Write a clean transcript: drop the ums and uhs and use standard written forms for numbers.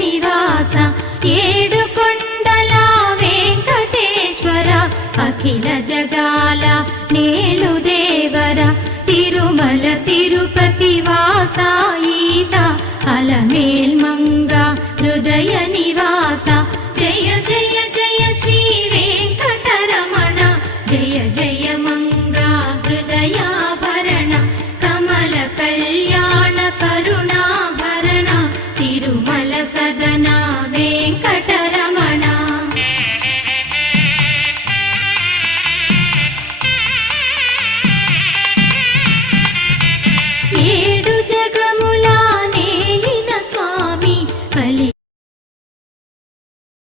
నివాస ఏడుకొండల వెంకటేశ్వర అఖిల జగాల నేలు దేవర తిరుమల తిరుపతి వాస ఈస అలమేల్మంగ హృదయ నివాస జయ జయ జయ శ్రీ వెంకటరమణ జయ జయ మంగ హృదయాభరణ కమల కళ్యాణ కరుణాభరణ తిరుమల సదన